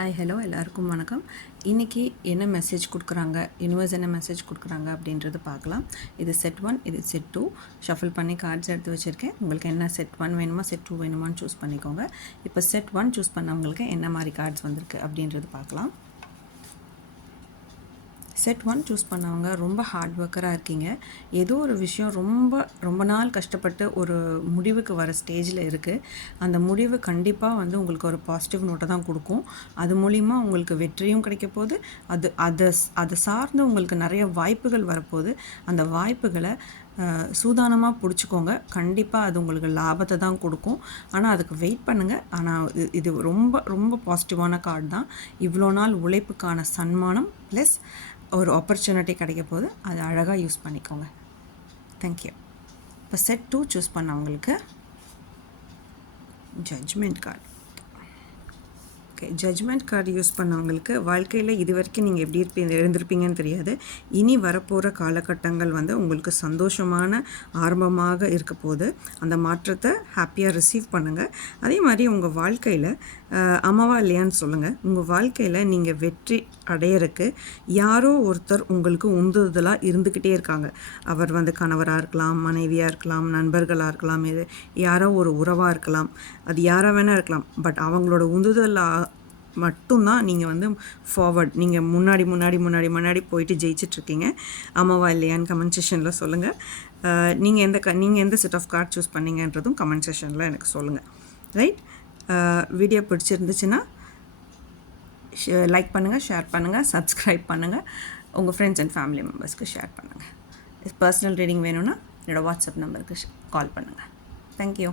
Hi hello எல்லாருக்கும் வணக்கம். இன்றைக்கி என்ன மெசேஜ் கொடுக்குறாங்க, யூனிவர்ஸ் என்ன மெசேஜ் கொடுக்குறாங்க அப்படின்றது பார்க்கலாம். இது செட் 1, இது செட் 2. ஷஃபில் பண்ணி கார்ட்ஸ் எடுத்து வச்சுருக்கேன். உங்களுக்கு என்ன செட் 1 வேணுமா, செட் 2 வேணுமான்னு சூஸ் பண்ணிக்கோங்க. இப்போ செட் 1 சூஸ் பண்ணவங்களுக்கு என்ன மாதிரி கார்ட்ஸ் வந்திருக்கு அப்படின்றது பார்க்கலாம். செட் 1 சூஸ் பண்ணவங்க ரொம்ப ஹார்ட் ஒர்க்கராக இருக்கீங்க. ஏதோ ஒரு விஷயம் ரொம்ப நாள் கஷ்டப்பட்டு ஒரு முடிவுக்கு வர ஸ்டேஜில் இருக்குது. அந்த முடிவு கண்டிப்பாக உங்களுக்கு ஒரு பாசிட்டிவ் நோட்டை தான் கொடுக்கும். அது மூலிமா உங்களுக்கு வெற்றியும் கிடைக்க போகுது. அதை சார்ந்து உங்களுக்கு நிறைய வாய்ப்புகள் வரப்போகுது. அந்த வாய்ப்புகளை சூதானமாக பிடிச்சிக்கோங்க. கண்டிப்பாக அது உங்களுக்கு லாபத்தை தான் கொடுக்கும். ஆனால் அதுக்கு வெயிட் பண்ணுங்கள். ஆனால் இது ரொம்ப பாசிட்டிவான கார்டு தான். இவ்வளோ நாள் உழைப்புக்கான சன்மானம் ப்ளஸ் ஒரு ஆப்பர்ச்சுனிட்டி கிடைக்க போது அதை அழகாக யூஸ் பண்ணிக்கோங்க. தேங்க்யூ. இப்போ செட் 2 சூஸ் பண்ணவங்களுக்கு judgement card. Okay, judgement card use பண்ணவங்களுக்கு வாழ்க்கையில் இது வரைக்கும் நீங்கள் எப்படி இருந்திருப்பீங்கன்னு தெரியாது. இனி வரப்போகிற காலகட்டங்கள் உங்களுக்கு சந்தோஷமான ஆரம்பமாக இருக்க போது. அந்த மாற்றத்தை ஹாப்பியாக ரிசீவ் பண்ணுங்கள். அதே மாதிரி உங்கள் வாழ்க்கையில் அம்மாவா இல்லையான்னு சொல்லுங்கள். உங்கள் வாழ்க்கையில் நீங்கள் வெற்றி அடையிறதுக்கு யாரோ ஒருத்தர் உங்களுக்கு உந்துதலாக இருந்துக்கிட்டே இருக்காங்க. அவர் கணவராக இருக்கலாம், மனைவியாக இருக்கலாம், நண்பர்களாக இருக்கலாம், இது யாரோ ஒரு உறவாக இருக்கலாம், அது யாராக வேணால் இருக்கலாம். பட் அவங்களோட உந்துதலாக மட்டும்தான் நீங்கள் ஃபார்வர்ட், நீங்கள் முன்னாடி போயிட்டு ஜெயிச்சிட்ருக்கீங்க. ஆமாவா இல்லையான்னு கமெண்ட் செஷனில் சொல்லுங்கள். நீங்கள் எந்த செட் ஆஃப் கார்டு சூஸ் பண்ணீங்கன்றதும் கமெண்ட் செஷனில் எனக்கு சொல்லுங்கள். ரைட்? வீடியோ பிடிச்சிருந்துச்சுன்னா லைக் பண்ணுங்கள், ஷேர் பண்ணுங்கள், சப்ஸ்கிரைப் பண்ணுங்கள். உங்கள் ஃப்ரெண்ட்ஸ் அண்ட் ஃபேமிலி மெம்பர்ஸ்க்கு ஷேர் பண்ணுங்கள். பர்சனல் ரீடிங் வேணும்னா என்னோடய வாட்ஸ்அப் நம்பருக்கு கால் பண்ணுங்கள். தேங்க்யூ.